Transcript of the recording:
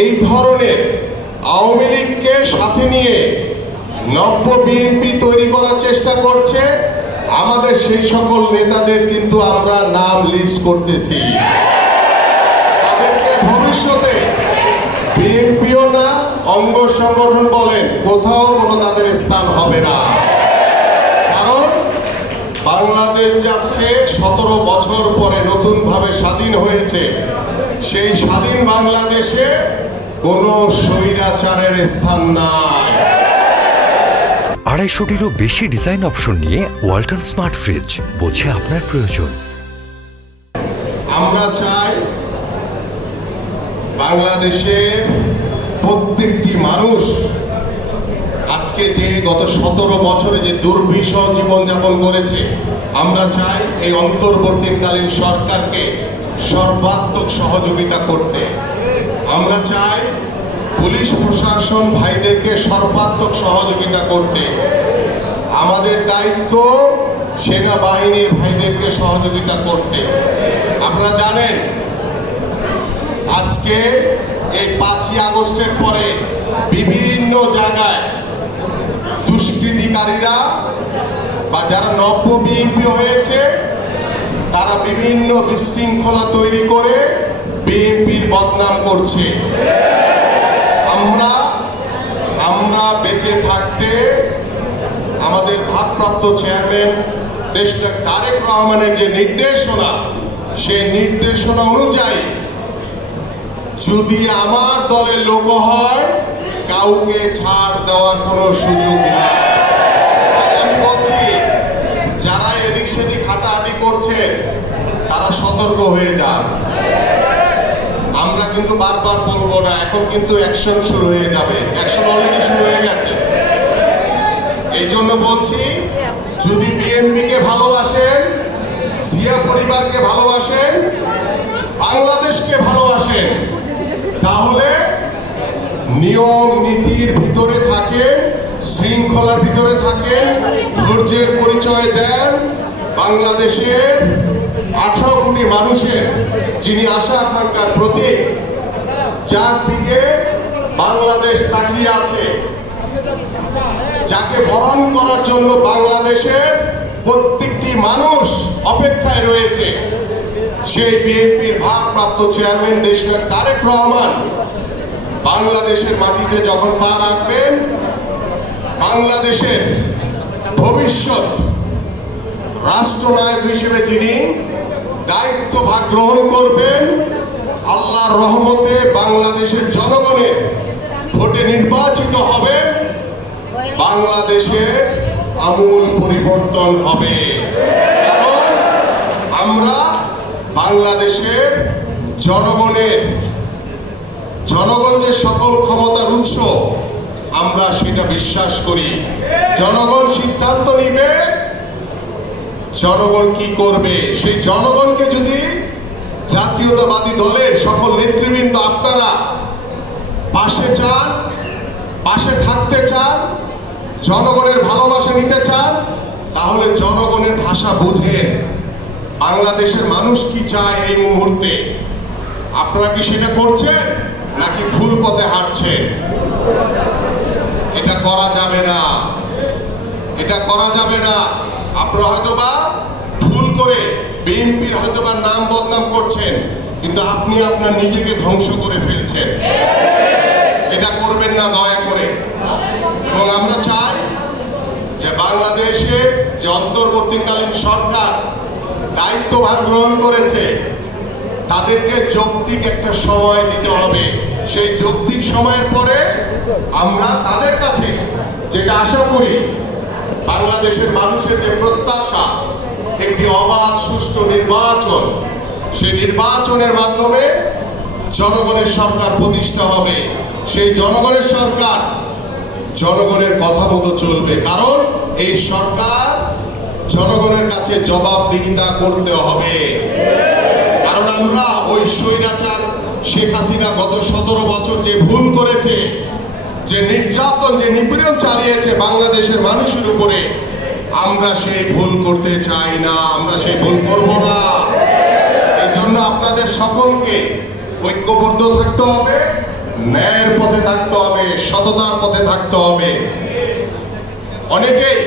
এই ধরনের আওয়ামী লীগকে সাথে নিয়ে নব্য বিএনপি তৈরি করার চেষ্টা করছে, আমাদের সেই সকল নেতাদের কিন্তু আমরা নাম লিস্ট করতেছি। তাদেরকে ভবিষ্যতে বিএনপিও না, অঙ্গ সংগঠন বলেন, কোথাও কোনো তাদের স্থান হবে না। কারণ বাংলাদেশ আজকে 17 বছর পরে নতুনভাবে স্বাধীন হয়েছে। সেই স্বাধীন বাংলাদেশে কোনো স্বৈরাচারের স্থান নাই। 250-টিরও বেশি ডিজাইন অপশন নিয়ে ওয়ালটন স্মার্ট ফ্রিজ, বোঝে আপনার প্রয়োজন। আমরা চাই বাংলাদেশের প্রত্যেকটি মানুষ আজকে যে গত 17 বছরে যে দুর্বিষহ জীবনযাপন করেছে, আমরা চাই এই অন্তর্বর্তীকালীন সরকারকে সর্বাত্মক সহযোগিতা করতে। আমরা চাই পুলিশ প্রশাসন ভাইদেরকে সর্বাত্মক সহযোগিতা করতে। আমাদের দায়িত্ব সেনাবাহিনীর ভাইদেরকে সহযোগিতা করতে। আপনারা জানেন আজকে এই 5ই আগস্টের পরে বিভিন্ন জায়গায় দুষ্কৃতিকারীরা বা যারা নব্য বিএনপি হয়েছে তারা বিভিন্ন বিশৃঙ্খলা তৈরি করে বিএনপির বদনাম করছে। আমরা বেঁচে থাকতে আমাদের ভারপ্রাপ্ত চেয়ারম্যান দেশটা তারেক রহমানের যে নির্দেশনা, সেই নির্দেশনা অনুযায়ী যদি আমার দলের লোক হয় কাউকে ছাড় দেওয়ার কোনো সুযোগ নাই। আমি বলছি যারা এদিক সেদিক হাঁটাহাঁটি করছেন তারা সতর্ক হয়ে যান। আমরা কিন্তু বারবার বলবো না, এখন কিন্তু অ্যাকশন শুরু হয়ে যাবে, অ্যাকশন অলরেডি শুরু হয়ে গেছে। এই জন্য বলছি, যদি বিএনপিকে ভালোবাসেন, জিয়া পরিবারকে ভালোবাসেন, বাংলাদেশকে ভালোবাসেন, তাহলে নিয়ম নীতির ভিতরে থাকেন, শৃঙ্খলার ভিতরে থাকেন, ধৈর্যের পরিচয় দেন। বাংলাদেশের 18 কোটি মানুষের যিনি আশা আকাঙ্ক্ষার প্রতীক, যার দিকে বাংলাদেশ তাকিয়ে আছে, যাকে বরণ করার জন্য বাংলাদেশের প্রত্যেকটি মানুষ অপেক্ষায় রয়েছে, সেই বিএনপির ভারপ্রাপ্ত চেয়ারম্যান দেশটা তারেক রহমান বাংলাদেশের মাটিতে যখন পা রাখবেন, বাংলাদেশের ভবিষ্যৎ রাষ্ট্রনায়ক হিসেবে যিনি দায়িত্বভার গ্রহণ করবেন, আল্লাহর রহমতে বাংলাদেশের জনগণের ভোটে নির্বাচিত হবে, বাংলাদেশের আমূল পরিবর্তন হবে। কারণ আমরা বাংলাদেশের জনগণ যে সকল ক্ষমতার উৎস, আমরা সেটা বিশ্বাস করি। জনগণ সিদ্ধান্ত নিবে জনগণ কি করবে। সেই জনগণকে যদি জাতীয়তাবাদী দলের সকল নেতৃবৃন্দ আপনারা পাশে চান, পাশে থাকতে চান, জনগণের ভালোবাসা নিতে চান, তাহলে জনগণের ভাষা বুঝেন। বাংলাদেশের মানুষ কি চায় এই মুহূর্তে, আপনারা কি সেটা করছেন নাকি ভুল পথে হাঁটছেন? এটা করা যাবে না, এটা করা যাবে না। আপনারা হয়তোবা ভুল করে বিএনপির হয়তোবা নাম বদনাম করছেন, কিন্তু আপনি আপনার নিজেকে ধ্বংস করে ফেলছেন। এটা করবেন না দয়া করে। এবং আমরা চাই যে বাংলাদেশে যে অন্তর্বর্তীকালীন সরকার দায়িত্বভার গ্রহণ করেছে, তাদেরকে যৌক্তিক একটা সময় দিতে হবে। সেই যৌক্তিক সময়ের পরে আমরা তাদের কাছে যেটা আশা করি, বাংলাদেশের মানুষের যে প্রত্যাশা একটি অবাধ সুষ্ঠু নির্বাচন, সেই নির্বাচনের মাধ্যমে জনগণের সরকার প্রতিষ্ঠা হবে। সেই জনগণের সরকার জনগণের কথা মতো চলবে, কারণ এই সরকার জনগণের কাছে জবাবদিহিতা করতে হবে। কারণ আমরা ওই স্বৈরাচার শেখ হাসিনা গত 17 বছর যে ভুল করেছে, যে নির্যাতন, যে নিপীড়ন চালিয়েছে বাংলাদেশের মানুষের উপরে, আমরা সেই ভুল করতে চাই না, আমরা সেই ভুল করব না। এই জন্য আপনাদের সকলকে ঐক্যবদ্ধ থাকতে হবে, ন্যায়ের পথে থাকতে হবে, সততার পথে থাকতে হবে। অনেকেই